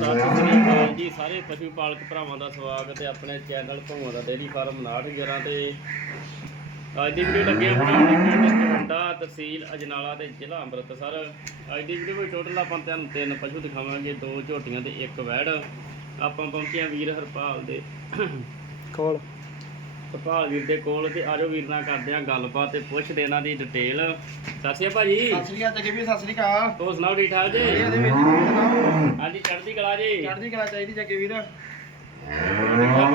ਸਤਿ ਸ੍ਰੀ ਅਕਾਲ ਜੀ ਸਾਰੇ ਪਸ਼ੂ ਪਾਲਕ ਭਰਾਵਾਂ ਦਾ ਸਵਾਗਤ ਹੈ ਆਪਣੇ ਚੈਨਲ ਭੂਆ ਦਾ ਡੇਰੀ ਫਾਰਮ 911 ਤੇ। ਅੱਜ ਦੀ ਵੀਡੀਓ ਲੱਗੇ ਬਣਾਉਣ ਪਿੰਡ ਕਵੰਡਾ ਤਹਿਸੀਲ ਅਜਨਾਲਾ ਤੇ ਜ਼ਿਲ੍ਹਾ ਅੰਮ੍ਰਿਤਸਰ। ਅੱਜ ਦੀ ਵੀਡੀਓ ਵਿੱਚ ਟੋਟਲ ਆਪਾਂ ਤੁਹਾਨੂੰ ਤਿੰਨ ਪਸ਼ੂ ਦਿਖਾਵਾਂਗੇ ਦੋ ਝੋਟੀਆਂ ਤੇ ਇੱਕ ਵੈੜ। ਆਪਾਂ ਪਹੁੰਚੇ ਵੀਰ ਹਰਪਾਲ ਦੇ ਕੋਲ। ਹਰਪਾਲ ਵੀਰ ਦੇ ਕੋਲ ਤੇ ਆਜੋ ਵੀਰ ਨਾਲ ਕਰਦੇ ਹਾਂ ਗੱਲਬਾਤ ਤੇ ਪੁੱਛਦੇ ਇਹਨਾਂ ਦੀ ਡਿਟੇਲ ਸਤਿ ਸ਼੍ਰੀ ਅਕਾਲ ਭਾਜੀ। ਸਤਿ ਸ੍ਰੀ ਅਕਾਲ ਜੱਗੇ ਵੀ ਸਤਿ ਸ੍ਰੀ ਅਕਾਲ। ਹੋਰ ਸੁਣਾਓ ਠੀਕ ਠਾਕ ਜੀ? ਇਹਦੇ ਵਿੱਚ ਸੁਣਾਓ? ਹਾਂਜੀ ਚੜ੍ਹਦੀ ਕਲਾ ਜੀ। ਚੜ੍ਹਦੀ ਕਲਾ ਚਾਹੀਦੀ ਜੱਗੇ ਵੀਰ। ਤੇ ਹਾਂ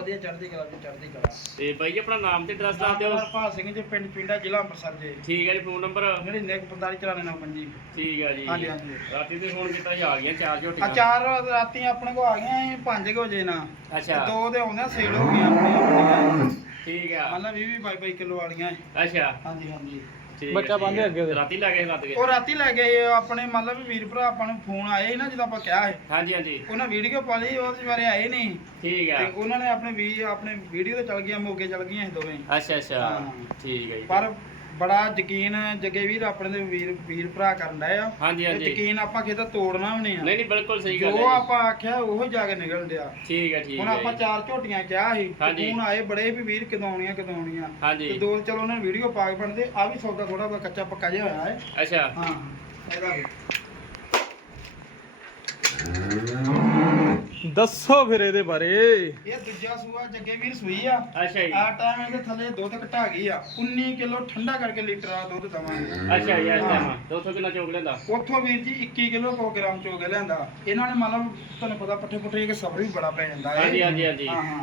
ਵਧੀਆ ਚੜ੍ਹਦੀ ਕਲਾ ਜੀ ਚੜ੍ਹਦੀ ਕਲਾ। ਬਾਈ ਜੀ ਆਪਣਾ ਨਾਮ ਤੇ ਐਡਰੈਸ ਦੱਸ ਦਿਓ। ਹਰਪਾਲ ਸਿੰਘ ਜੀ ਪਿੰਡ ਪਿੰਡਾ ਜ਼ਿਲ੍ਹਾ ਅੰਮ੍ਰਿਤਸਰ ਜੀ। ਠੀਕ ਹੈ ਜੀ ਫੋਨ ਨੰਬਰ। 9945 ਜੀ ਠੀਕ ਹੈ ਜੀ। ਹਾਂਜੀ, ਹਾਂਜੀ। ਰਾਤੀ ਤੇ ਫੋਨ ਕੀਤਾ ਸੀ ਆ ਗਈਆਂ ਚਾਰ ਆ ਝੋਟੀਆਂ ਚਾਰ ਰਾਤੀ ਆਪਣੇ ਕੋ ਆ ਗਈਆਂ 5 ਵਜੇ ਨਾ ਅੱਛਾ। ਦੋ ਦੇ ਆਉਂਦੇ ਸੇਲ ਹੋ ਗਈਆਂ ਆਪਣੀਆਂ। ਠੀਕ ਆ। ਮਤਲਬ 20 22 22 ਕਿਲੋ ਵਾਲੀਆਂ ਅੱਛਾ। ਹਾਂਜੀ ਹਾਂਜੀ। ਠੀਕ ਬੱਚਾ ਹੈ। ਅੱਗੇ ਉਹਦੇ। ਰਾਤੀ ਲੈ ਕੇ ਲੱਦ ਗਏ ਉਹ ਰਾਤੀ ਲੈ ਗਏ ਆਪਣੇ ਮਤਲਬ ਵੀਰ ਭਰਾ ਆਪਾਂ ਨੂੰ ਫੋਨ ਆਏ ਸੀ ਨਾ ਜਦੋਂ ਆਪਾਂ ਕਿਹਾ ਸੀ। ਹਾਂਜੀ ਹਾਂਜੀ। ਉਹਨਾਂ ਵੀਡੀਓ ਪਾ ਲਈ ਉਹਦੇ ਬਾਰੇ ਆਏ ਨਹੀਂ। ਠੀਕ ਤੇ ਆ ਉਹਨਾਂ ਨੇ ਆਪਣੇ ਵੀ ਆਪਣੇ ਵੀਡੀਓ ਤੇ ਚੱਲ ਗਈਆਂ ਮੋਗੇ ਚੱਲ ਗਈਆਂ ਸੀ ਦੋਵੇਂ। ਅੱਛਾ ਅੱਛਾ। ਹਾਂ। ਠੀਕ ਹੈ ਜੀ। ਪਰ ਬੜਾ ਯਕੀਨ ਜੱਗੇ ਵੀਰ ਆਪਣੇ ਦੇ ਵੀਰ ਵੀਰ ਭਰਾ ਕਰਨ ਡਏ ਆ। ਹਾਂਜੀ ਤੇ ਹਾਂਜੀ। ਯਕੀਨ ਆਪਾਂ ਕਿਤੇ ਤੋੜਨਾ ਵੀ ਨਹੀਂ ਆ। ਨਹੀਂ ਨਹੀਂ ਬਿਲਕੁਲ ਸਹੀ ਗੱਲ ਜੋ। ਹੈ। ਆਪਾਂ ਆਖਿਆ ਉਹੋ ਜਾ ਕੇ ਨਿਕਲ ਡਿਆ। ਠੀਕ ਹੈ ਠੀਕ ਹੁਣ ਹੈ ਆਪਾਂ ਜੀ। ਚਾਰ ਝੋਟੀਆਂ ਕਿਹਾ ਸੀ ਹਾਂਜੀ। ਫੋਨ ਆਏ ਬੜੇ ਵੀ ਵੀਰ ਕਦੋਂ ਆਉਣੀਆਂ ਕਦੋਂ ਆਉਣੀਆਂ ਹਾਂਜੀ। ਤੇ ਦੋ ਚਲੋ ਉਹਨਾਂ ਨੇ ਵੀਡੀਓ ਪਾ ਕੇ ਬਣਦੇ ਆ ਵੀ ਸੌਦਾ ਥੋੜਾ ਬਹੁਤ ਕੱਚਾ ਪੱਕਾ ਜਿਹਾ ਹੋਇਆ ਹੈ। ਅੱਛਾ। ਹਾਂ। ਇਹਦਾ ਵੀ। ਦੱਸੋ ਫਿਰ ਇਹਦੇ ਬਾਰੇ। ਇਹ ਦੂਜਾ ਸੂਆ ਜੱਗੇ ਵੀਰ ਸੂਈ ਆ। ਅੱਛਾ ਜੀ। ਆ ਟਾਈਮ ਇਹਦੇ ਥੱਲੇ ਦੁੱਧ ਘਟਾ ਗਈ ਆ। 19 ਕਿਲੋ ਠੰਡਾ ਕਰਕੇ ਲੀਟਰ ਆ ਦੁੱਧ ਦਵਾਂਗੇ। ਅੱਛਾ ਜੀ ਇਸ ਹਾਂ। ਟਾਈਮ 200 ਕਿਲੋ ਚੋਕ ਲੈਂਦਾ। ਉੱਥੋਂ ਵੀਰ ਜੀ 21 ਕਿਲੋ ਪ੍ਰੋਗਰਾਮ ਚੋ ਕੇ ਲਿਆਂਦਾ ਇਹਨਾਂ ਨੇ ਮਤਲਬ ਤੁਹਾਨੂੰ ਪਤਾ ਪੱਠੇ ਪੁੱਠੇ ਕੇ ਸਬਰ ਵੀ ਬੜਾ ਪੈ ਜਾਂਦਾ ਹੈ ਹਾਂਜੀ ਹਾਂਜੀ ਹਾਂਜੀ। ਹਾਂ ਹਾਂ।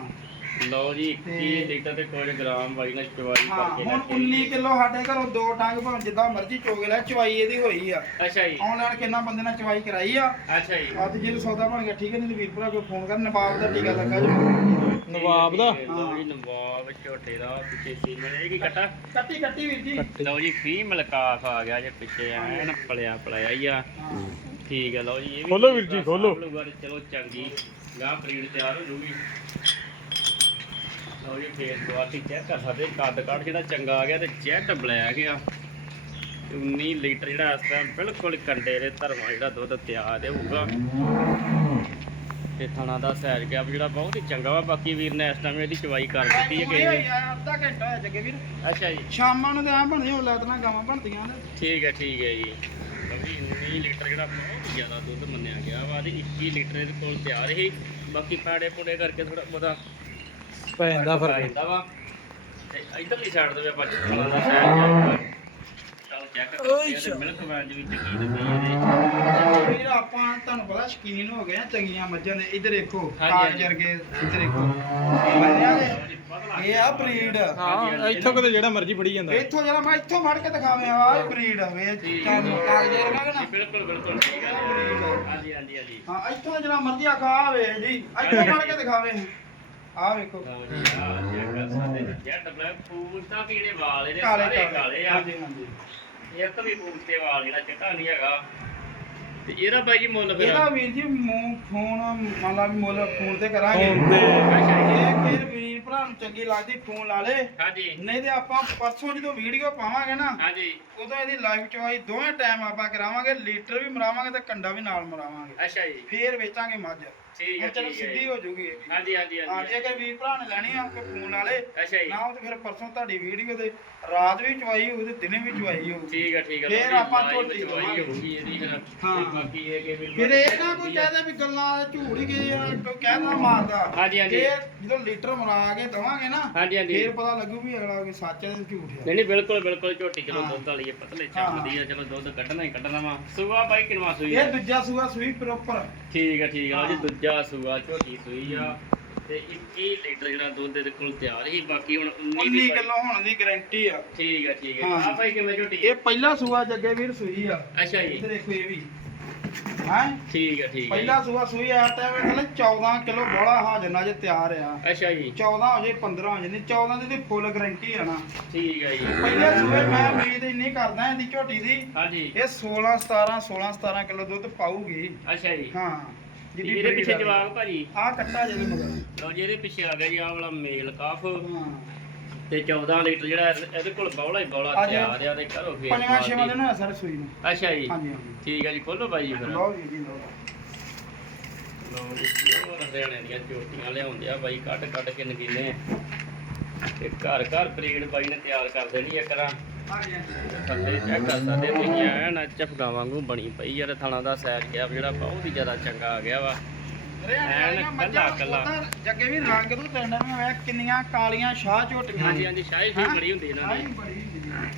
ਲਓ ਜੀ 21 ਤੇ- ਲੀਟਰ ਤੇ ਕੁਝ ਗ੍ਰਾਮ ਵਾਲੀ ਨਾਲ ਚਵਾਈ ਹਾਂ ਕਰਕੇ ਹੁਣ ਕੇ 19 ਕਿਲੋ ਸਾਡੇ ਘਰੋਂ ਦੋ ਟਾਂਗ ਭਾਵੇਂ ਜਿੱਦਾਂ ਮਰਜ਼ੀ ਚੋ ਕੇ ਲੈ ਚਵਾਈ ਇਹਦੀ ਹੋਈ ਆ। ਅੱਛਾ ਜੀ। ਆਨਲਾਈਨ ਕਿੰਨਾ ਬੰਦੇ ਨਾਲ ਚਵਾਈ ਕਰਾਈ ਆ। ਅੱਛਾ ਜੀ। ਅੱਜ ਜੇ ਸੌਦਾ ਬਣ ਗਿਆ ਠੀਕ ਹੈ ਨਹੀਂ ਤੇ ਵੀਰ ਭਰਾ ਕੋਈ ਫੋਨ ਕਰ ਨਵਾਬ ਦਾ ਟੀਕਾ ਲੱਗਾ ਜੀ। ਨਵਾਬ ਦਾ? ਲਓ ਜੀ ਨਵਾਬ ਝੋਟੇ ਦਾ ਪਿੱਛੇ ਸੀਮਨ ਇਹ ਕੀ ਕੱਟਾ? ਕੱਟੀ ਕੱਟੀ ਵੀਰ ਜੀ। ਲਓ ਜੀ ਫੀਮੇਲ ਕਾਫ ਆ ਗਿਆ ਜੇ ਪਿੱਛੇ ਐਨ ਪਲਿਆ ਪਲਿਆ ਹੀ ਆ। ਹਾਂ ਠੀਕ ਹੈ ਲਓ ਜੀ ਇਹ ਵੀ ਖੋਲੋ ਵੀਰ ਜੀ, ਖੋਲੋ। ਸਾਂਭ ਲਊਗਾ ਤੇ ਚਲੋ ਚੰਗੀ ਗਾਂ ਪ੍ਰੀਡ ਤਿਆਰ ਹੋ ਜੂਗੀ। ਲਓ ਜੀ ਫੇਸ ਕੁਆਲਿਟੀ ਚੈੱਕ ਕਰ ਸਕਦੇ ਕੱਦ ਕੱਟ ਜਿਹੜਾ ਚੰਗਾ ਆ ਗਿਆ ਤੇ ਜੈਟ ਬਲੈਕ ਆ। 19 ਲੀਟਰ ਜਿਹੜਾ ਇਸ ਟਾਈਮ ਬਿਲਕੁਲ ਕੰਡੇ ਦੇ ਧਰਮਾ ਜਿਹੜਾ ਦੁੱਧ ਤਿਆਰ ਹੋਊਗਾ ਤੇ ਥਣਾ ਦਾ ਸੈਰ ਗਿਆ ਜਿਹੜਾ ਬਹੁਤ ਹੀ ਚੰਗਾ ਵਾ ਬਾਕੀ ਵੀਰ ਨੇ ਇਸ ਟਾਈਮ ਇਹਦੀ ਚਵਾਈ ਕਰ ਦਿੱਤੀ ਹੈ ਹੁਣੇ ਕਿਸੇ ਹੋਈ ਨੇ ਆ, ਅੱਧਾ ਘੰਟਾ ਹੋਇਆ ਜੱਗੇ ਵੀਰ। ਅੱਛਾ ਜੀ। ਸ਼ਾਮਾਂ ਨੂੰ ਤੇ ਆ ਬਣਦੀਆਂ ਹੁਣ ਲੱਗਦਾ ਗਾਵਾਂ ਬਣਦੀਆਂ ਨੇ। ਠੀਕ ਹੈ ਠੀਕ ਹੈ ਜੀ। 19 ਲੀਟਰ ਜਿਹੜਾ ਬਹੁਤ ਜ਼ਿਆਦਾ ਦੁੱਧ ਮੰਨਿਆ ਗਿਆ ਵਾ ਤੇ 21 ਲੀਟਰ ਇਹਦੇ ਕੋਲ ਤਿਆਰ ਸੀ। ਬਾਕੀ ਪਾੜੇ ਪੁੜੇ ਕਰਕੇ ਥੋੜਾ ਬਹੁਤਾ ਪੈ ਜਾਂਦਾ ਪੈ ਫ਼ਰਕ ਜਾਂਦਾ ਵਾ। ਤੇ ਇਧਰਲੀ ਸਾਈਡ ਤੇ ਵੀ ਆਪਾਂ ਚਲਾ ਦਾ ਸਾਈਡ ਚਲ ਚੈੱਕ ਕਰਦੇ ਆ ਮਿਲਕ ਵੈਨ ਵੀ ਚੰਗੀ ਲੱਗੀ ਇਹਦੇ ਵੀਰ ਆਪਾਂ ਤੁਹਾਨੂੰ ਪਤਾ ਸ਼ਕੀਨ ਹੋ ਗਏ ਆ ਚੰਗੀਆਂ ਮੱਝਾਂ ਦੇ। ਇੱਧਰ ਦੇਖੋ ਹਾਂਜੀ, ਕਾਜ ਹਾਂਜੀ। ਵਰਗੇ ਇੱਧਰ ਦੇਖੋ। ਮੱਝਾਂ ਦੇ। ਪਤਲਾ ਇਹ ਆ ਬਰੀਡ ਹਾਂ ਇੱਥੋਂ ਕਿਤੇ ਜਿਹੜਾ ਮਰਜ਼ੀ ਫੜੀ ਜਾਂਦਾ। ਇੱਥੋਂ ਜਿਹੜਾ ਮੈਂ ਇੱਥੋਂ ਫੜ ਕੇ ਦਿਖਾਵੇਂ ਆ ਇਹ ਬਰੀਡ ਵੇ ਠੀਕ। ਕਾਗਜ਼ ਵਰਗਾ ਕਿ ਨਾ? ਜੀ, ਬਿਲਕੁਲ ਬਿਲਕੁਲ। ਠੀਕ ਹੈ ਬਰੀਡ ਹਾਂਜੀ ਹਾਂਜੀ ਹਾਂਜੀ। ਹਾਂ ਇੱਥੋਂ ਦਾ ਜਿਹੜਾ ਮਰਜ਼ੀ ਆਖਾ ਆਵੇ ਜੀ। ਇੱਥੋਂ ਫੜ ਕੇ ਦਿਖਾਵੇ। ਆ ਵੇਖੋ ਜੈਟ ਬਲੈਕ ਫੂਲ ਤਾਂ ਵੀ ਜਿਹੜੇ ਵਾਲ ਇਹਦੇ ਕਾਲੇ ਸਾਰੇ ਕਾਲੇ। ਆ। ਹਾਂਜੀ ਹਾਂਜੀ। ਇੱਕ ਵੀ ਫੂਲ ਤੇ ਵਾਲ ਜਿਹੜਾ ਚਿੱਟਾ ਨਹੀਂ ਹੈਗਾ। ਤੇ ਇਹਦਾ ਬਾਈ ਜੀ ਮੁੱਲ ਫਿਰ ਇਹਦਾ ਵੀਰ ਜੀ ਮੂੰਹ ਫੋਨ ਮੰਨ ਲਾ ਵੀ ਮੁੱਲ ਫੋਨ ਤੇ ਕਰਾਂਗੇ। ਫੋਨ ਤੇ। ਅੱਛਾ ਜੀ। ਇਹ ਫਿਰ ਵੀਰ ਭਰਾ ਨੂੰ ਚੰਗੀ ਲੱਗਦੀ ਫੋਨ ਲਾ ਲੇ। ਹਾਂਜੀ। ਨਹੀਂ ਤੇ ਆਪਾਂ ਪਰਸੋਂ ਜਦੋਂ ਵੀਡੀਓ ਪਾਵਾਂਗੇ ਨਾ ਹਾਂਜੀ। ਉਦੋਂ ਇਹਦੀ ਲਾਈਵ ਚਵਾਈ ਦੋਵੇਂ ਟਾਈਮ ਆਪਾਂ ਕਰਾਵਾਂਗੇ ਲੀਟਰ ਵੀ ਮਰਾਵਾਂਗੇ ਤੇ ਕੰਡਾ ਵੀ ਨਾਲ ਮਰਾਵਾਂਗੇ। ਅੱਛਾ ਜੀ। ਫੇਰ ਵੇਚਾਂਗੇ ਮੱਝ। ਠੀਕ ਹੈ ਚਲੋ ਸਿੱਧੀ ਹੋ ਜੂਗੀ ਇਹ ਵੀ ਹਾਂਜੀ ਹਾਂਜੀ ਹਾਂ ਹਾਂਜੀ ਜੇ ਕਿ ਵੀਰ ਭਰਾ ਨੇ ਲੈਣੀ ਆ ਕਿ ਫੋਨ ਵਾਲੇ। ਅੱਛਾ ਜੀ। ਨਾ ਉਹ ਤੇ ਫਿਰ ਪਰਸੋਂ ਤੁਹਾਡੀ ਵੀਡੀਓ ਤੇ ਰਾਤ ਵੀ ਚਵਾਈ ਹੋਊ ਤੇ ਦਿਨੇ ਵੀ ਚਵਾਈ ਹੋਊ। ਠੀਕ ਹੈ ਠੀਕ ਹੈ। ਫਿਰ ਆਪਾਂ ਝੋਟੀ ਚਵਾਈ ਲਵਾਂਗੇ। ਹੋਊਗੀ ਇਹਦੀ ਫਿਰ। ਹਾਂ। ਬਾਕੀ ਇਹ ਕਿ ਵੀ ਫਿਰ ਇਹ ਨਾ ਕੋਈ ਕਹਦੇ ਵੀ ਗੱਲਾਂ ਝੂਠ ਹੀ ਗਏ ਆ ਕਹਿਣਾ ਮਾਰਦਾ। ਹਾਂਜੀ, ਹਾਂਜੀ। ਫਿਰ ਜਦੋਂ ਲੀਟਰ ਮਰਾ ਕੇ ਦਵਾਂਗੇ ਨਾ ਹਾਂਜੀ ਹਾਂਜੀ। ਫਿਰ ਪਤਾ ਲੱਗੂ ਵੀ ਅਗਲਾ ਕਿ ਸੱਚ ਹੈ ਤੇ ਝੂਠ ਹੈ। ਨਹੀਂ ਨਹੀਂ ਬਿਲਕੁਲ ਬਿਲਕੁਲ ਝੋਟੀ ਚਲੋ ਹਾਂ। ਦੁੱਧ ਵਾਲੀ ਹੈ ਪਤਲੇ ਹਾਂ। ਚੱਲਦੀ ਆ ਚਲੋ ਦੁੱਧ ਕੱਢਣਾ ਹੀ ਕੱਢਣਾ ਵਾ। ਸੂਆ ਬਾਈ ਕਿਨਵਾ ਸੂਈ ਇਹ ਆ? ਦੂਜਾ ਸੂਆ ਸੂਈ ਪ੍ਰੋਪਰ ਠੀਕ ਹੈ ਠੀਕ ਹੈ ਲਓ ਜੀ। ਦੂਜਾ ਸੂਆ ਝੋਟੀ ਸੂਈ ਆ। ਤੇ 21 ਲੀਟਰ ਜਿਹੜਾ ਦੁੱਧ ਇਹਦੇ ਕੋਲ ਤਿਆਰ ਸੀ ਬਾਕੀ ਹੁਣ 19 19 ਦੀ ਕਿਲੋ ਹੋਣ ਦੀ ਗਾਰੰਟੀ ਆ। ਠੀਕ ਹੈ ਠੀਕ ਹੈ। ਹਾਂ। ਆ ਭਾਈ ਕਿਵੇਂ ਝੋਟੀ? ਇਹ ਪਹਿਲਾ ਸੂਆ ਜੱਗੇ ਵੀਰ ਸੂਈ ਆ। ਅੱਛਾ ਜੀ। ਇੱਧਰ ਦੇਖੋ ਇਹ ਵੀ। ਹੈ? ਠੀਕ ਹੈ ਠੀਕ ਹੈ ਪਹਿਲਾ ਸੂਆ ਸੂਈ ਆ ਟਾਈਮ ਥਲੇ 14 ਕਿਲੋ ਬੋਲਾ ਹਾਜ਼ਰ ਜੇ ਤਿਆਰ ਆ। ਅੱਛਾ ਜੀ। 14 ਹੋ ਜੇ 15 ਹੋ ਜੇ 14 ਦੀ ਤੇ ਫੁੱਲ ਗਾਰੰਟੀ ਆ ਨਾ। ਠੀਕ ਹੈ ਜੀ। ਪਹਿਲੇ ਸੂਏ ਮੈਂ ਉਮੀਦ ਇੰਨੀ ਕਰਦਾ ਇਹਦੀ ਝੋਟੀ ਦੀ ਹਾਂਜੀ। ਇਹ 16 17 16 17 ਕਿਲੋ ਦੁੱਧ ਪਾਊਗੀ। ਅੱਛਾ ਜੀ। ਹਾਂ। ਤੇ ਇਹਦੇ ਪਿੱਛੇ ਜਵਾਬ ਭਾਜੀ? ਆ ਕੱਟਾ ਜਿਹਦੇ ਮਗਰ। ਲਓ ਜੀ ਇਹਦੇ ਪਿੱਛੇ ਆ ਗਿਆ ਜੀ ਆਹ ਵਾਲਾ ਮੇਲ ਕਾਫ। ਹਾਂ। ਤੇ 14 ਲੀਟਰ ਜਿਹੜਾ ਇਹਦੇ ਕੋਲ ਬੌਲਾ ਹੀ ਬੌਲਾ ਅੱਜ ਤਿਆਰ ਆ ਤੇ ਕਰੋ ਫੇਰ ਪੰਜਵਾਂ ਛੇਵਾਂ ਦਿਨ ਹੋਇਆ ਸਰ ਸੂਈ ਨੂੰ। ਅੱਛਾ ਜੀ। ਹਾਂਜੀ ਹਾਂਜੀ। ਠੀਕ ਹੈ ਜੀ ਖੋਲੋ ਭਾਈ ਜੀ ਫਿਰ। ਲਓ ਜੀ ਜੀ ਲਓ। ਲਓ ਜੀ ਉਹ ਹਰਿਆਣੇ ਦੀਆਂ ਚੋਟੀਆਂ ਲਿਆਉਂਦੇ ਆ ਬਾਈ ਕੱਢ ਕੱਢ ਕੇ ਨਗੀਨੇ। ਤੇ ਘਰ ਘਰ ਬਰੀਡ ਬਾਈ ਨੇ ਤਿਆਰ ਕਰ ਦੇਣੀ ਇੱਕ ਰਾਂ ਥੱਲੇ ਚੈੱਕ ਕਰ ਸਕਦੇ ਤੁਸੀਂ ਐਨ ਚਫਗਾ ਵਾਂਗੂ ਬਣੀ ਪਈ ਯਾਰ ਥਣਾ ਦਾ ਸਾਈਜ਼ ਗਿਆ ਜਿਹੜਾ ਬਹੁਤ ਹੀ ਜ਼ਿਆਦਾ ਚੰਗਾ ਆ ਗਿਆ ਵਾ। ਹਰਿਆਣੇ ਵਾਲੀਆਂ ਮੱਝਾਂ ਕੱਲਾ- ਉਹਦਾ ਜੱਗੇ ਵੀ ਰੰਗ ਤੋਂ ਪਿੰਡਾਂ ਨੂੰ ਵੇਖ ਕਿੰਨੀਆਂ ਕਾਲੀਆਂ ਸ਼ਾਹ ਝੋਟੀਆਂ ਹਾਂਜੀ ਹਾਂਜੀ ਸ਼ਾਹੀ ਸ਼ਾਹੀ ਹਾਂ? ਬੜੀ ਹੁੰਦੀ ਇਹਨਾਂ ਦੀ। ਸ਼ਾਹੀ ਬੜੀ ਹੁੰਦੀ ਹੈ।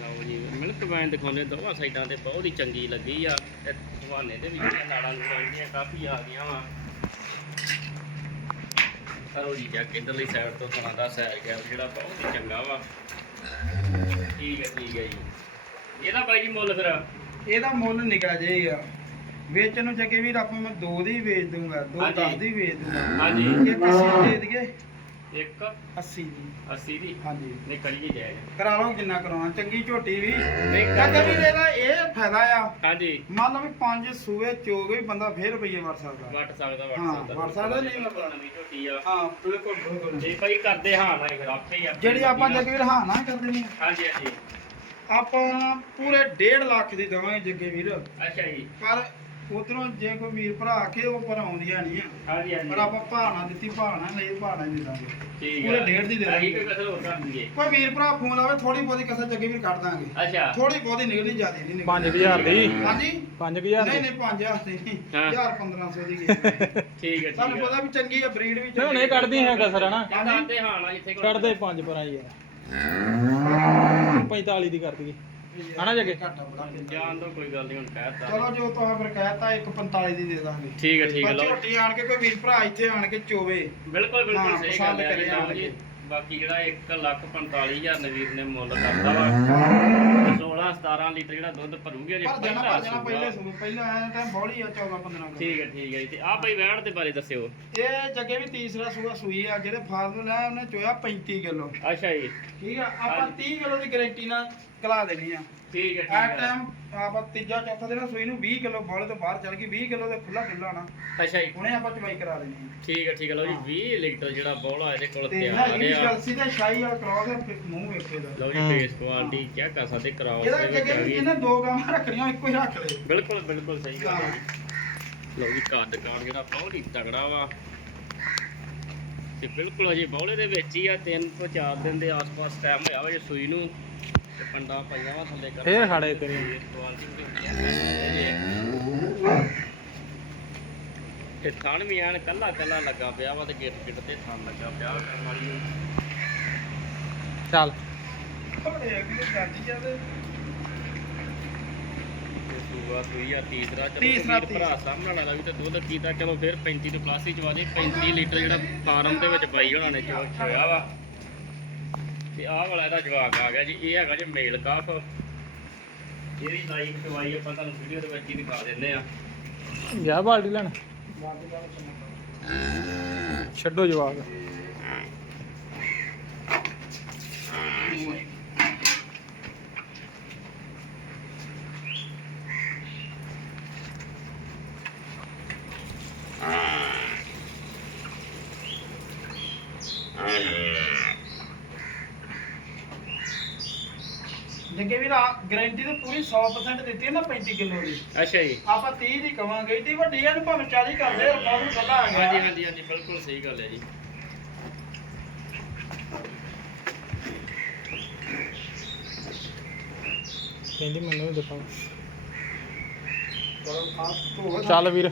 ਲਓ ਜੀ ਮਿਲਕ ਵੈਨ ਦਿਖਾਉਂਦੇ ਦੋਵਾਂ ਸਾਈਡਾਂ ਤੇ ਬਹੁਤ ਹੀ ਚੰਗੀ ਲੱਗੀ ਆ। ਤੇ ਹਵਾਨੇ ਦੇ ਵੀ ਜਿਹੜੀਆਂ ਨਾੜਾਂ ਨੂੜਾਂ ਜਿਹੜੀਆਂ ਕਾਫੀ ਆ ਗਈਆਂ ਵਾ। ਕਰੋ ਜੀ ਜਾ ਇਧਰਲੀ ਸਾਈਡ ਤੋਂ ਥਣਾ ਦਾ ਸਾਈਜ਼ ਗਿਆ ਜਿਹੜਾ ਬਹੁਤ ਹੀ ਚੰਗਾ ਵਾ। ਠੀਕ ਹੈ ਠੀਕ ਹੈ ਜੀ। ਇਹਦਾ ਬਾਈ ਜੀ ਮੁੱਲ ਫਿਰ? ਇਹਦਾ ਮੁੱਲ ਨਿਕਾ ਜਾਏਗਾ ਵੇਚਣ ਨੂੰ ਜੱਗੇ ਵੀਰ ਆਪਾਂ ਮੈਂ ਦੋ ਦੀ ਵੇਚ ਦੂੰਗਾ ਦੋ ਹਾਂਜੀ। ਦਸ ਦੀ ਵੇਚ ਦੂੰਗਾ ਹਾਂਜੀ। ਇੱਕ 80 ਦੇ ਦਈਏ। ਇੱਕ 80 ਦੀ। 80 ਦੀ? ਹਾਂਜੀ। ਨਹੀਂ ਕਰੀ ਜੀ ਜਾਏਗਾ ਕਰਾ ਲਓ ਜਿੰਨਾ ਕਰਾਉਣਾ। ਚੰਗੀ ਝੋਟੀ ਵੀ। ਨਹੀਂ ਜੱਗੇ ਵੀਰ ਇਹਦਾ ਇਹ ਫਾਇਦਾ ਆ। ਹਾਂਜੀ। ਮੰਨ ਲਓ ਵੀ ਪੰਜ ਸੂਏ ਚੋਗੇ ਬੰਦਾ ਫੇਰ ਰੁਪਈਏ ਵਰ ਸਕਦਾ। ਵਟ ਸਕਦਾ ਵਟ ਹਾਂ, ਸਕਦਾ। ਵਟ ਸਕਦਾ, ਨਹੀਂ ਮਤਲਬ। ਨਵੀਂ ਝੋਟੀ ਆ। ਹਾਂ। ਬਿਲਕੁਲ ਬਿਲਕੁਲ ਜੇ ਭਾਈ ਕਰਦੇ ਹਾਂ ਨਾ ਫਿਰ ਆਪੇ ਹੀ ਆਪਣੀ ਜਿਹੜੀ ਆਪਾਂ ਝੋਟੀ ਜੱਗੇ ਵੀਰ ਹਾਂ ਨਾ ਕਰ ਦੇਣੀ ਆ। ਹਾਂਜੀ ਹਾਂਜੀ। ਆਪਾਂ ਪੂਰੇ 1.5 ਲੱਖ ਦੀ ਦਵਾਂਗੇ ਜੱਗੇ ਵੀਰ। ਅੱਛਾ ਜੀ। ਪਰ ਉਧਰੋਂ ਜੇ ਕੋਈ ਵੀਰ ਭਰਾ ਕੇ ਉਹ ਪਰ ਆਉਂਦੀਆਂ ਨਹੀਂ ਆ। ਹਾਂਜੀ ਹਾਂਜੀ। ਪਰ ਆਪਾਂ ਭਾਣਾ ਦਿੱਤੀ ਭਾਣਾ ਲਈ ਭਾਣਾ ਦੇ ਦਾਂਗੇ। ਠੀਕ ਪੂਰੇ। ਡੇਢ ਦੀ ਦੇ ਦਾਂਗੇ। ਕੋਈ ਕਸਰ ਹੋਰ ਕਰ ਦਈਏ। ਕੋਈ ਵੀਰ ਭਰਾ ਫੋਨ ਲਾਵੇ ਥੋੜੀ ਬਹੁਤੀ ਕਸਰ ਜੱਗੇ ਵੀਰ ਕੱਢ ਦਾਂਗੇ। ਅੱਛਾ। ਥੋੜੀ ਬਹੁਤੀ ਨਿਕਲਣੀ ਜ਼ਿਆਦੀ ਨਹੀਂ ਨਿਕਲਣੀ। 5000 ਦੀ। ਹਾਂਜੀ? 5000 ਨਹੀਂ ਦੀ। ਨਹੀਂ 5000 ਦੀ। ਨਹੀਂ ਹਾਂ। 1000 1500 ਦੀ ਠੀਕ ਹੈ ਤੁਹਾਨੂੰ ਠੀਕ ਪਤਾ ਵੀ ਚੰਗੀ ਆ ਬਰੀਡ ਵੀ ਨਹੀਂ ਹੁਣੇ ਕੱਢਦੀ ਹੈ ਕਸਰ ਹਨਾ? ਹੈ ਕਰਦੇ ਹਾਂ ਨਾ ਜਿੱਥੇ ਕੋਈ ਕੱਢਦੇ ਪੰਜ ਪਰਾਂ ਯਾਰ 45 ਦੀ ਕਰ ਦਈਏ। ਹਨਾ ਜੱਗੇ? ਘਾਟਾ ਬੜਾ ਪੈਂਦਾ। ਜਾਣ ਦੋ ਕੋਈ ਗੱਲ ਨਹੀਂ ਹੁਣ ਕਹਿਤਾ ਚਲੋ ਜੋ ਤੁਸੀਂ ਫਿਰ ਕਹਿਤਾ 145 ਦੀ ਦੇ ਦਾਂਗੇ। ਠੀਕ ਹੈ ਠੀਕ ਹੈ ਲਓ। ਝੋਟੀ ਆਣ ਕੇ ਕੋਈ ਵੀਰ ਭਰਾ ਇੱਥੇ ਆਣ ਕੇ ਚੋਵੇ। ਬਿਲਕੁਲ ਬਿਲਕੁਲ ਸਹੀ ਗੱਲ ਹੈ ਜੀ ਬਾਕੀ ਜਿਹੜਾ 1 ਲੱਖ 45000 ਨਵੀਰ ਨੇ ਮੁੱਲ ਕਰਦਾ ਵਾ। 16 17 ਲੀਟਰ ਜਿਹੜਾ ਦੁੱਧ ਭਰੂਗੇ ਜੇ ਪਹਿਲਾ ਪਰ ਦੇਣਾ ਪਹਿਲੇ ਸੂ ਪਹਿਲਾਂ ਆਇਆ ਤਾਂ ਬੋਲੀ ਆ 14 15 ਕਿਲੋ। ਠੀਕ ਹੈ ਠੀਕ ਹੈ ਜੀ। ਤੇ ਆ ਭਾਈ ਵਹਿਣ ਦੇ ਬਾਰੇ ਦੱਸਿਓ। ਇਹ ਜੱਗੇ ਵੀ ਤੀਸਰਾ ਸੂਆ ਸੂਈ ਆ ਜਿਹੜੇ ਫਾਰਮ ਲੈ ਉਹਨੇ ਚੋਇਆ 35 ਕਿਲੋ। ਅੱਛਾ ਜੀ। ਠੀਕ ਆ ਆਪਾਂ ਹਾਂਜੀ। 30 ਕਿਲੋ ਦੀ ਗਾਰੰਟੀ ਨਾਲ ਕਲਾ ਦੇਣੀ ਆ। ਠੀਕ ਹੈ ਐ ਠੀਕ ਹੈ ਟਾਈਮ ਆਪਾਂ ਤੀਜਾ ਚੌਥਾ ਦਿਨ ਸੂਈ ਨੂੰ 20 ਕਿਲੋ ਬੋਲੇ ਤੋਂ ਬਾਹਰ ਚੱਲ ਗਈ 20 ਕਿਲੋ ਦੇ ਖੁੱਲਾ ਖੁੱਲਾ ਨਾ। ਅੱਛਾ ਜੀ। ਹੁਣੇ ਆਪਾਂ ਚਵਾਈ ਕਰਾ ਦੇਣੀ ਆ। ਠੀਕ ਹੈ ਠੀਕ ਹੈ ਲਓ ਜੀ ਹਾਂ। 20 ਲੀਟਰ ਜਿਹੜਾ ਬੋਲਾ ਇਹਦੇ ਕੋਲ ਤੇ ਤਿਆਰ ਹੈਗੀ ਆ ਚਲਸੀ ਤੇ ਸ਼ਾਹੀ ਵਾਲਾ ਕਰਾਉ ਦੇ ਮੂੰਹ ਵੇਖੇ ਦਾ ਲਓ ਜੀ ਹਾਂ। ਫੇਸ ਕੁਆਲਿਟੀ ਚੈੱਕ ਕਰ ਸਕਦੇ ਕਰਾਓ ਇਹਦਾ ਜੱਗੇ ਵੀ ਜਿਹਨੇ ਦੋ ਗਾਵਾਂ ਰੱਖਣੀਆਂ ਇੱਕੋ ਹੀ ਰੱਖ ਲਏ। ਬਿਲਕੁਲ ਬਿਲਕੁਲ ਸਹੀ ਗੱਲ ਹੈ। ਜੀ। ਲਓ ਜੀ ਕੱਦ ਕਾਣ ਜਿਹੜਾ ਬਹੁਤ ਹੀ ਤਗੜਾ ਵਾ। ਤੇ ਬਿਲਕੁਲ ਅਜੇ ਬੌਲੇ ਦੇ ਵਿੱਚ ਹੀ ਆ 3 ਤੋਂ 4 ਦਿਨ ਦੇ ਆਸ-ਪਾਸ ਟਾਈਮ ਹੋਇਆ ਵਾ ਜੇ ਸੂਈ ਨੂੰ। ਪੰਡਾ ਪਾਈਆਂ ਵਾ ਥੱਲੇ ਕਰ ਫੇਰ ਖੜੇ ਕਰੀ। ਤੇ ਥਣ ਵੀ ਐਨ ਕੱਲਾ ਕੱਲਾ ਲੱਗਾ ਪਿਆ ਵਾ ਤੇ ਗਿੱਟ ਗਿੱਟ ਤੇ ਥਣ ਲੱਗਾ ਪਿਆ ਕਰਨ ਵਾਲੀ। ਚੱਲ। ਬੜੇ ਅਗਲੇ ਜਾਂਦੀ ਆ ਤੇ। ਤੇ ਸੂਆ ਸੂਈ ਆ ਤੀਸਰਾ ਚਲੋ ਤੀਸਰਾ, ਭਰਾ ਸਾਹਮਣੇ ਵਾਲਾ ਵੀ ਤੇ ਦੁੱਧ ਕੀਤਾ ਚਲੋ ਫਿਰ 35 ਤੋਂ ਪਲੱਸ ਹੀ ਚਵਾ ਦੇ। 35 ਲੀਟਰ ਜਿਹੜਾ ਫਾਰਮ ਦੇ ਵਿੱਚ ਬਾਈ ਹੋਣਾ ਨੇ ਚੋਇਆ ਵਾ। ਤੇ ਆਹ ਵਾਲਾ ਇਹਦਾ ਜਵਾਬ ਆ ਗਿਆ ਜੀ, ਇਹ ਹੈਗਾ ਜੀ ਮੇਲ ਕਾਫ। ਇਹਦੀ ਲਾਈਕ ਚਵਾਈ ਆਪਾਂ ਤੁਹਾਨੂੰ ਵੀਡੀਓ ਦੇ ਵਿੱਚ ਹੀ ਦਿਖਾ ਦਿੰਦੇ ਆ ਜਾ ਬਾਲਟੀ ਲੈਣ। ਛੱਡੋ ਜਵਾਬ ਜੱਗੇ ਵੀਰ ਆ ਪੂਰੀ 100% ਦਿੱਤੀ ਹੈ ਨਾ 35 ਕਿਲੋ ਦੀ ਅੱਛਾ ਜੀ। ਆਪਾਂ 30 ਦੀ ਕਵਾਂਗੇ ਏਡੀ ਵੱਡੀ ਆ ਨੂੰ ਭਾਵੇਂ 40 ਕਰ ਦੇ ਆਪਾਂ ਨੂੰ ਕੱਲਾ ਆ ਗਿਆ। ਹਾਂਜੀ ਹਾਂਜੀ ਹਾਂਜੀ ਬਿਲਕੁਲ ਸਹੀ ਗੱਲ ਹੈ ਜੀ। ਕਹਿੰਦੀ ਮੈਨੂੰ ਵੀ ਦਿਖਾਓ। ਚੱਲ ਵੀਰ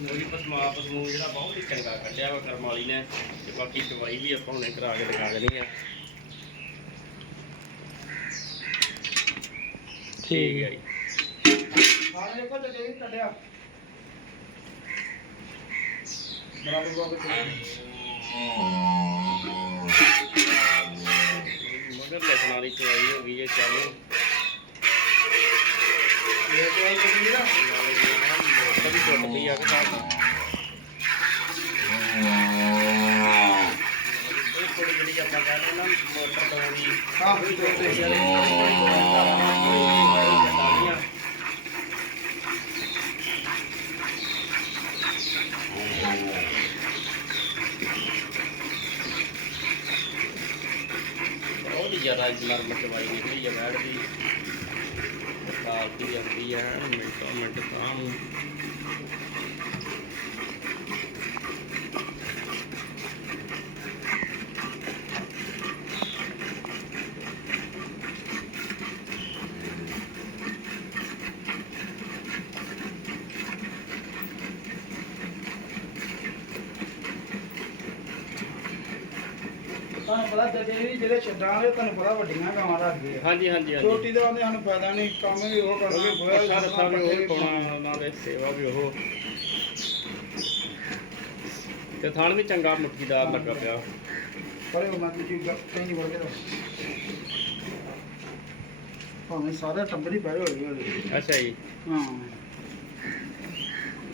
ਮੋਰੀ ਪਸਮੂ ਜਿਹੜਾ ਬਹੁਤ ਹੀ ਚੰਗਾ ਕੱਢਿਆ ਵਾ ਕਰਮ ਵਾਲੀ ਨੇ ਤੇ ਬਾਕੀ ਚਵਾਈ ਵੀ ਆਪਾਂ ਹੁਣੇ ਕਰਾ ਕੇ ਦਿਖਾ ਦੇਣੀ ਆ। ਠੀਕ ਹੈ ਜੀ ਆ। ਦੇਖੋ ਜੱਗੇ ਵੀਰ ਕੱਢਿਆ ਬਰਾਬਰ ਮਗਰ ਲਸਣਾ ਦੀ ਚਵਾਈ ਹੋ ਗਈ ਜੇ ਚਾਲੂ। ਇਹ ਕੋਈ ਜੱਗੇ ਵੀਰ ਨਾਲੇ ਦੀ ਨਾ ਮੋਟਰ ਵੀ ਟੁੱਟ ਪਈ ਆ ਕਿ ਸਾਹ ਬਹੁਤ ਜ਼ਿਆਦਾ ਨਰਮ ਚਵਾਈ ਨਿਕਲੀ ਹੈ ਬੈਠ ਦੀ ਕਾਲਦੀ ਜਾਂਦੀ ਹੈ, ਮਿੰਟੋ ਮਿੰਟ ਤਾਂ ਨੂੰ ਪਤਾ ਵੀ ਜਿਹੜੇ ਛੱਡਾਂ ਵਾਲੇ ਤੁਹਾਨੂੰ ਪਤਾ ਵੱਡੀਆਂ ਗਾਵਾਂ ਰੱਖਦੇ ਆ। ਹਾਂਜੀ ਹਾਂਜੀ ਹਾਂਜੀ। ਛੋਟੀ ਦੇ ਆਂਦੇ ਸਾਨੂੰ ਫਾਇਦਾ ਨਹੀਂ ਕੰਮ ਵੀ ਉਹ ਕਰਨਾ ਗੋਹਾ ਵੀ ਪੱਠਾ ਰੱਖਾ ਵੀ ਪੱਠੇ ਉਹ ਪਾਉਣਾ ਉਹਨਾਂ ਦੇ ਸੇਵਾ ਵੀ ਉਹ। ਤੇ ਥਾਣ ਵੀ ਚੰਗਾ ਮੁੱਠੀਦਾਰ ਲੱਗਾ ਪਿਆ। ਪਰੇ ਉਹ ਮੈਂ ਕੀ ਕਹੀਂ ਵਰਗੇ ਦਾ ਭਾਵੇਂ ਸਾਰੇ ਟੱਬਰ ਹੀ ਬਹਿ ਹੋਏ ਹੋਏ ਅੱਛਾ ਜੀ। ਹਾਂ।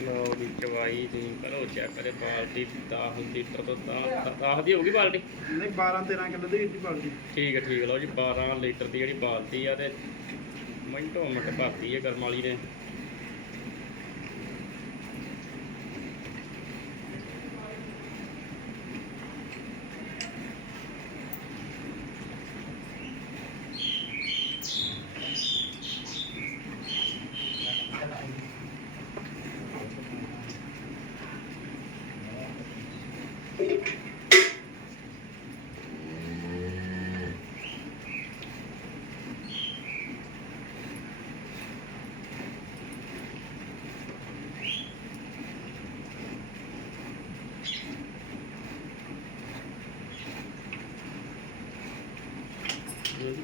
ਲਓ ਵੀ ਚਵਾਈ ਤੁਸੀਂ ਕਰੋ ਚੈੱਕ ਕਰੇ ਬਾਲਟੀ 10 ਲੀਟਰ ਤੋਂ 10 ਦੀ ਹੋਊਗੀ ਬਾਲਟੀ? ਨਹੀਂ 12 13 ਕਿਲੋ ਦੀ ਵਿੱਚ ਬਾਲਟੀ। ਠੀਕ ਹੈ ਠੀਕ ਹੈ ਲਓ ਜੀ 12 ਲੀਟਰ ਦੀ ਜਿਹੜੀ ਬਾਲਟੀ ਆ ਤੇ ਮਿੰਟੋ ਮਿੰਟ ਭਰਤੀ ਹੈ ਕਰਮ ਵਾਲੀ ਨੇ।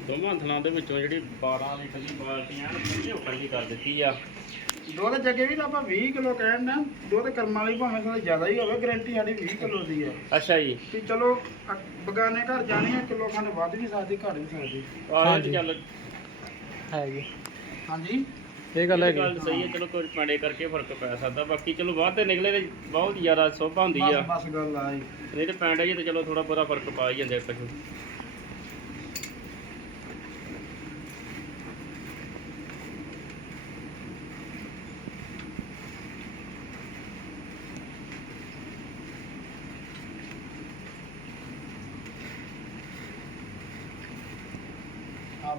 ਦੋਵਾਂ ਥਣਾਂ ਦੇ ਵਿੱਚੋਂ ਜਿਹੜੀ 12 ਲੀਟਰ ਦੀ ਬਾਲਟੀਆਂ ਨੇ ਉਹ ਕੱਢੀ ਕਰ ਦਿੱਤੀ ਆ। ਦੁੱਧ ਜੱਗੇ ਵੀ ਤਾਂ ਆਪਾਂ 20 ਕਿਲੋ ਕਹਿਣ ਨਾ ਦੁੱਧ ਕਰਮ ਵਾਲੀ ਭਾਵੇਂ ਥੋੜਾ ਜ਼ਿਆਦਾ ਹੀ ਹੋਵੇ ਗਾਰੰਟੀ ਸਾਡੀ 20 ਕਿਲੋ ਦੀ ਹੈ ਅੱਛਾ ਜੀ। ਕਿ ਚਲੋ ਅ- ਬਗਾਨੇ ਘਰ ਜਾਣੀ ਹੈ ਕਿਲੋ ਖੰਡ ਵੱਧ ਵੀ ਸਕਦੀ ਘੱਟ ਵੀ ਸਕਦੀ। ਆਹ ਹਾਂਜੀ। ਚੱਲ ਹੈਗੀ। ਹਾਂਜੀ? ਇਹ ਗੱਲ ਹੈਗੀ। ਗੱਲ ਸਹੀ ਹੈ ਚਲੋ ਕੋਈ ਪਾਂਡੇ ਕਰਕੇ ਫ਼ਰਕ ਪੈ ਸਕਦਾ ਬਾਕੀ ਚਲੋ ਬਾਅਦ ਤੇ ਨਿਕਲੇ ਤੇ ਬਹੁਤ ਜ਼ਿਆਦਾ ਸੋਭਾ ਹੁੰਦੀ ਆ। ਬਸ ਬਸ ਗੱਲ ਆ ਜੀ। ਨਹੀਂ ਤੇ ਪੈਂਡਾ ਜੀ ਤੇ ਚਲੋ ਥੋੜਾ ਬਹੁਤਾ ਫ਼ਰਕ ਪਾ ਹੀ ਜਾਂਦੇ ਪਸ਼ੂ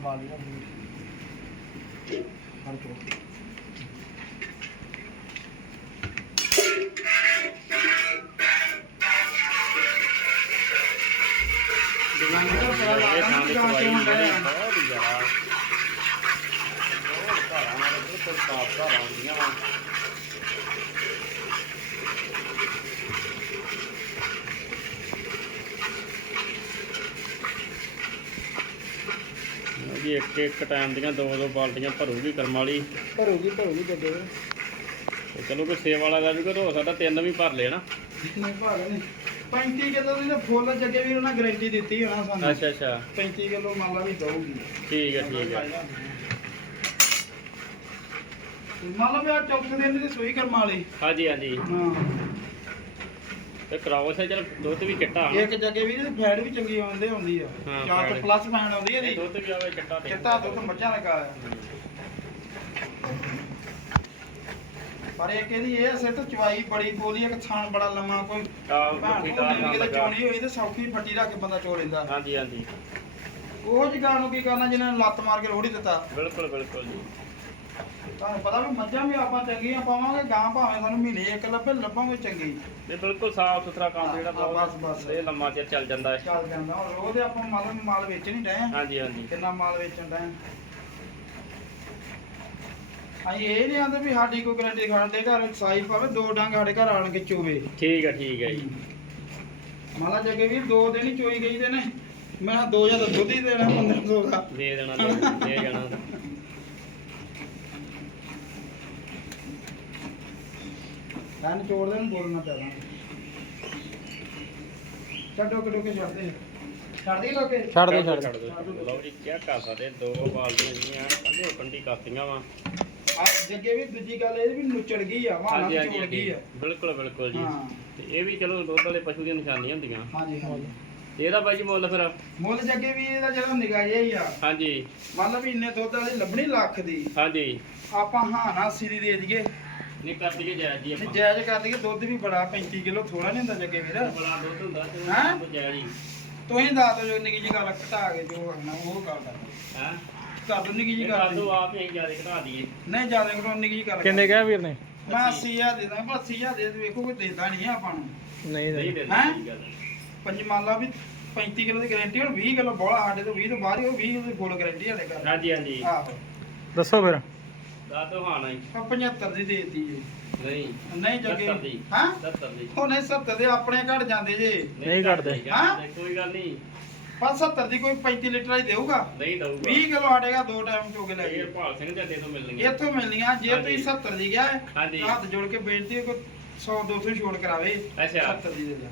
ਬਾਲੀ ਦਾ ਹਰ ਕੋ ਜਵਾਨੀ ਦਾ ਪਤਾ ਇਹ ਥਾਂ ਦੀ ਲੱਗਦਾ ਚਵਾਈ ਕਿ ਜਿਹੜੀ ਹੁੰਦਾ ਬਹੁਤ ਹੀ ਜ਼ਿਆਦਾ ਬਹੁਤ ਧਾਰਾਂ ਨਾਲ ਬਿਲਕੁਲ ਸਾਫ਼ ਧਾਰਾਂ ਹੁੰਦੀਆਂ ਵਾ। ਜੀ ਇੱਕ ਇੱਕ ਟਾਈਮ ਦੀਆਂ ਦੋ ਦੋ ਬਾਲਟੀਆਂ ਭਰੂਗੀ ਕਰਮ ਵਾਲੀ। ਭਰੂਗੀ ਭਰੂਗੀ ਜੱਗੇ ਤੇ ਚਲੋ ਕੋਈ ਸੇਵ ਵਾਲਾ ਦਾ ਵੀ ਕੋਈ ਹੋ ਸਕਦਾ ਤਿੰਨ ਵੀ ਭਰ ਲੈਣਾ। ਨਹੀਂ ਭਾਗ ਨਹੀਂ। 35 ਕਿਲੋ ਦੀ ਤਾਂ ਫੁੱਲ ਜੱਗੇ ਵੀ ਉਹਨਾਂ ਗਾਰੰਟੀ ਦਿੱਤੀ ਹੋਣਾ ਸਾਨੂੰ। ਅੱਛਾ ਅੱਛਾ। 35 ਕਿਲੋ ਮੰਨ ਲਾ ਵੀ ਦਊਗੀ। ਠੀਕ ਹੈ ਠੀਕ ਹੈ ਮੰਨ ਲਾ ਵੀ ਆ ਚੌਥੇ ਦਿਨ ਦੀ ਸੂਈ ਕਰਮਾ ਵਾਲੀ। ਹਾਂਜੀ ਹਾਂਜੀ। ਹਾਂ। ਤੇ ਕਰਾਓ ਸੇ ਚਲ ਦੁੱਧ ਵੀ ਚਿੱਟਾ ਇੱਕ ਜੱਗੇ ਵੀ ਫੈਟ ਵੀ ਚੰਗੀ ਆਉਂਦੇ ਆਉਂਦੀ ਆ। ਹਾਂ, ਚਾਰ ਤੋਂ। ਪਲੱਸ ਫੈਟ ਆਉਂਦੀ ਹੈ ਇਹ ਦੀ ਦੁੱਧ ਵੀ ਆਵੇ ਚਿੱਟਾ ਤੇ। ਚਿੱਟਾ ਦੁੱਧ ਮੱਝਾਂ ਲਗਾ ਆ। ਪਰ ਇੱਕ ਇਹਦੀ ਇਹ ਅਸਰ ਤਾਂ ਚਵਾਈ ਬੜੀ ਬੋਲੀ ਇੱਕ ਥਾਣ ਬੜਾ ਲੰਮਾ ਕੋਈ ਆ ਕਿਤੇ ਚੋਣੀ ਹੋਈ ਤੇ ਸੌਖੀ ਫੱਟੀ ਰੱਖ ਕੇ ਬੰਦਾ ਚੋ ਲੈਂਦਾ। ਹਾਂਜੀ ਹਾਂਜੀ। ਉਹ ਜਗ੍ਹਾ ਨੂੰ ਕੀ ਕਰਨਾ ਜਿਹਨਾਂ ਨੇ ਲੱਤ ਮਾਰ ਕੇ ਰੋੜੀ ਦਿੱਤਾ। ਬਿਲਕੁਲ ਬਿਲਕੁਲ ਜੀ। ਤੁਹਾਨੂੰ ਪਤਾ ਵੀ ਮੱਝਾਂ ਵੀ ਆਪਾਂ ਚੰਗੀਆਂ ਪਾਵਾਂਗੇ ਗਾਂ ਭਾਵੇਂ ਸਾਨੂੰ ਮਹੀਨੇ ਇੱਕ ਲੱਭੇ ਲੱਭਾਂਗੇ ਚੰਗੀ। ਇਹ ਬਿਲਕੁਲ ਸਾਫ਼ ਸੁਥਰਾ ਕੰਮ ਜਿਹੜਾ ਹਾਂ, ਬਸ, ਬਹੁਤ ਬਸ। ਇਹ ਲੰਮਾ ਚਿਰ ਚੱਲ ਜਾਂਦਾ ਹੈ। ਚੱਲ ਜਾਂਦਾ। ਹੁਣ ਰੋਜ਼ ਆਪਾਂ ਮਾਲ ਮਾਲ ਵੇਚ ਨਹੀਂ ਡਏ ਹਾਂਜੀ ਹਾਂਜੀ। ਕਿੰਨਾ ਮਾਲ ਵੇਚਣ ਡਏ ਅਸੀਂ ਇਹ ਨਹੀਂ ਆਂਦੇ ਵੀ ਸਾਡੀ ਕੋਈ ਗਰੰਟੀ ਖਾਣ ਦੇ ਘਰ ਸਾਈ ਪਾਵੇ ਦੋ ਡੰਗ ਸਾਡੇ ਘਰ ਆਣ ਕੇ ਚੋਵੇ। ਠੀਕ ਹੈ ਠੀਕ ਹੈ ਜੀ। ਮਾਲਾ ਜਗੇ ਵੀ ਦੋ ਦਿਨ ਹੀ ਚੋਈ ਗਈ ਦੇ ਨੇ। ਮੈਂ ਕਿਹਾ ਦੋ ਜਾਂ ਤਾਂ ਦੁੱਧ ਹੀ ਦੇਣਾ 1500 ਦਾ। ਦੇ ਦੇਣਾ ਦੇ ਦੇ ਜਾਣਾ ਐਨ ਚੋੜ ਦੇਣ ਬੋਲਣਾ ਪੈਣਾ ਛੱਡੋ ਕੇ ਛੱਡ ਦੇ ਛੱਡ ਦੇ ਲੋਕੇ ਛੱਡ ਦੇ ਛੱਡ ਦੇ। ਲਓ ਜੀ ਚੈੱਕ ਕਰ ਸਕਦੇ? ਦੋ ਬਾਲਟੀਆਂ ਜਿਹੜੀਆਂ ਕੰਢੋ ਕੰਢੀ ਕਰਤੀਆਂ ਵਾ। ਆ ਜੱਗੇ ਵੀ ਦੂਜੀ ਗੱਲ ਇਹ ਵੀ ਨੁਚੜ ਗਈ ਆ ਵਾਹਣਾ ਹਾਂਜੀ ਨੁਚੜ ਗਈ ਆ। ਬਿਲਕੁਲ ਬਿਲਕੁਲ ਜੀ। ਹਾਂ। ਤੇ ਇਹ ਵੀ ਚਲੋ ਦੁੱਧ ਵਾਲੇ ਪਸ਼ੂ ਦੀਆਂ ਨਿਸ਼ਾਨੀਆਂ ਹੁੰਦੀਆਂ। ਹਾਂਜੀ ਹਾਂਜੀ। ਤੇ ਇਹਦਾ ਬਾਈ ਜੀ ਮੁੱਲ ਫਿਰ? ਮੁੱਲ ਜੱਗੇ ਵੀ ਇਹਦਾ ਜਿਹੜਾ ਨਿਗਾਹ ਜਿਹਾ ਹੀ ਆ। ਹਾਂਜੀ। ਮੰਨ ਲਓ ਵੀ ਇੰਨੇ ਦੁੱਧ ਵਾਲੀ ਲੱਭਣੀ ਲੱਖ ਦੀ। ਹਾਂਜੀ। ਆਪਾਂ ਹਾਂ ਨਾ ਸਿਰੀ ਦੇ ਦਈਏ। ਨਹੀਂ ਕਰ ਦਈਏ ਜਾਇਜ਼ ਜੀ ਤੇ ਆਪਾਂ ਜਾਇਜ਼ ਕਰ ਦਈਏ ਦੁੱਧ ਵੀ ਬੜਾ 35 ਕਿਲੋ ਥੋੜਾ ਨਹੀਂ ਹੁੰਦਾ ਜੱਗੇ ਵੀਰ। ਬੜਾ ਦੁੱਧ ਹੁੰਦਾ ਤੇ ਹੈਂ? ਉਹ ਜਾਇਜ਼ ਹੀ। ਤੁਸੀਂ ਦੱਸ ਦਿਓ ਜੋ ਨਿੱਕੀ ਜੀ ਗੱਲ ਘਟਾ ਕੇ ਜੋ ਆਖਣਾ ਉਹ ਕਰ ਦਾਂਗੇ ਹਾਂ? ਕਰ ਦੋ ਨਿੱਕੀ ਜੀ ਇਹ ਗੱਲ। ਕਰ ਦੋ ਆਪ ਹੀ ਜ਼ਿਆਦਾ ਘਟਾ ਦਈਏ। ਨਹੀਂ ਜ਼ਿਆਦਾ ਕਰੋ ਨਿੱਕੀ ਜੀ ਗੱਲ ਕਿੰਨੇ ਕਿਹਾ ਵੀਰ ਨੇ? ਮੈਂ 80000 ਦੇ ਦਾਂ ਪਰ 80000 ਦੇ ਵੇਖੋ ਕੋਈ ਦਿੰਦਾ ਨਹੀਂ ਆਪਾਂ ਨੂੰ। ਨਹੀਂ ਨਹੀਂ ਹੈਂ? ਪੰਜ ਮੰਨ ਲਾ ਵੀ 35 ਕਿਲੋ ਦੀ ਗਾਰੰਟੀ ਹੁਣ 20 ਕਿਲੋ ਬੋਲਾ ਸਾਡੇ ਤੋਂ 20 ਤੋਂ ਬਾਹਰ ਹੀ ਉਹ 20 ਦੀ ਫੁੱਲ ਗਾਰੰਟੀ ਸਾਡੇ ਘਰ। ਹਾਂਜੀ ਹਾਂਜੀ। ਆਹੋ। ਦੱਸੋ ਫਿਰ। ਦਾ ਤੋਂ ਹਾਂ ਨਹੀਂ ਆਪਾਂ 75 ਦੀ ਦੇਤੀ ਜੀ। ਨਹੀਂ ਨਹੀਂ ਜੱਗੇ। 70 ਦੀ। ਹਾਂ? 70 ਦੀ। ਉਹ ਨਹੀਂ 70 ਦੇ ਆਪਣੇ ਘਟ ਜਾਂਦੇ ਜੇ। ਨਹੀਂ ਘੱਟਦੇ। ਹਾਂ? ਕੋਈ ਗੱਲ ਨਹੀਂ। ਪਰ 70 ਦੀ ਕੋਈ 35 ਲੀਟਰ ਹੀ ਦੇਊਗਾ? ਨਹੀਂ ਦਊਗਾ। 20 ਕਿਲੋ ਆਟੇਗਾ ਦੋ ਟਾਈਮ ਚੋ ਕੇ ਲੈ ਇਹ ਭਾਲ ਸਿੰਘ ਦੇ ਅੱਡੇ ਤੋਂ ਮਿਲਣਗੇ ਇੱਥੋਂ ਮਿਲਣੀਆਂ ਜੇ। ਤੁਸੀਂ 70 ਦੀ ਗਿਆ ਹਾਂਜੀ। ਹੱਥ ਜੋੜ ਕੇ ਬੇਨਤੀ ਹੈ ਕੋਈ 100 200 ਛੋੜ ਕਰਾਵੇ। ਅੱਛਾ। 70 ਦੀ ਦੇ ਦੇ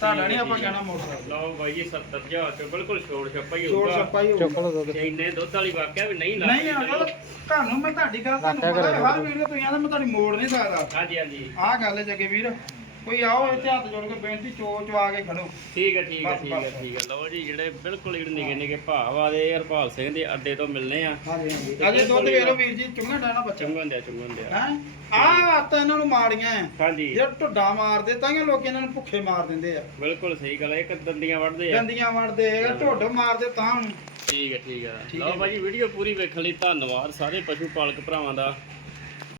ਤੁਹਾਡਾ ਨਹੀਂ ਆਪਾਂ। ਕਹਿਣਾ ਮੋਟਰ ਲਓ ਬਾਈ ਜੀ 70000 ਤੇ ਬਿਲਕੁਲ ਛੋੜ ਛੱਪਾ ਹੀ ਛੋੜ ਹੋਊਗਾ ਛੱਪਾ ਹੀ ਹੋਊਗਾ ਦੁੱਧ ਇੰਨੇ ਦੁੱਧ ਵਾਲੀ ਵਾਕਿਆ ਵੀ ਨਹੀਂ ਨਹੀਂ ਲੱਗਦੀ ਆ ਤੁਹਾਨੂੰ ਮੈਂ ਤੁਹਾਡੀ ਗੱਲ ਤੁਹਾਨੂੰ ਵਾਕਿਆ ਪਤਾ ਕਰਿਆ ਹਰ ਵੀਡੀਓ ਤੁਸੀਂ ਆਂਦੇ ਮੈਂ ਤੁਹਾਡੀ ਮੋੜ ਨਹੀਂ ਸਕਦਾ। ਹਾਂਜੀ ਹਾਂਜੀ। ਆਹ ਗੱਲ ਹੈ ਜੱਗੇ ਵੀਰ। ਕੋਈ ਆਓ ਇੱਥੇ ਹੱਥ ਜੋੜ ਕੇ ਬੇਨਤੀ ਚੋ ਚਵਾ ਕੇ ਖੜੋ। ਠੀਕ ਹੈ ਠੀਕ ਹੈ ਬਸ, ਠੀਕ ਹੈ ਬਸ। ਠੀਕ ਹੈ। ਲਓ ਜੀ ਜਿਹੜੇ ਬਿਲਕੁਲ ਜਿਹੜੇ ਨਿੱਕੇ ਨਿੱਕੇ ਭਾਵ ਆ ਦੇ ਹਰਪਾਲ ਸਿੰਘ ਦੇ ਅੱਡੇ ਤੋਂ ਮਿਲਨੇ ਆ। ਹਾਂਜੀ ਹਾਂਜੀ। ਅਜੇ ਦੁੱਧ ਵੇਖ ਲਓ ਵੀਰ ਜੀ ਚੁੰਗਾ ਡਾਣਾ ਬੱਚਾ। ਚੰਗਨ ਦੇ ਚੰਗਨ ਦੇ ਹੈ? ਆਹ ਆਤਾਂ ਇਹਨਾਂ ਨੂੰ ਮਾੜੀਆਂ ਐ। ਹਾਂਜੀ। ਜੇ ਢੁੱਡਾ ਮਾਰਦੇ ਤਾਂ ਕਿ ਲੋਕ ਇਹਨਾਂ ਨੂੰ ਭੁੱਖੇ ਮਾਰ ਦਿੰਦੇ ਆ। ਬਿਲਕੁਲ ਸਹੀ ਗੱਲ ਹੈ ਇੱਕ ਦੰਦੀਆਂ ਵੜਦੇ ਆ। ਗੰਦੀਆਂ ਵੜਦੇ ਆ ਢੁੱਡ ਮਾਰਦੇ ਤਾਂ ਠੀਕ ਹੈ ਠੀਕ ਹੈ। ਠੀਕ ਲਓ ਹੈ। ਭਾਜੀ ਵੀਡੀਓ ਪੂਰੀ ਵੇਖਣ ਲਈ ਧੰਨਵਾਦ ਸਾਰੇ ਪਸ਼ੂ ਪਾਲਕ ਭਰਾਵਾਂ ਦਾ।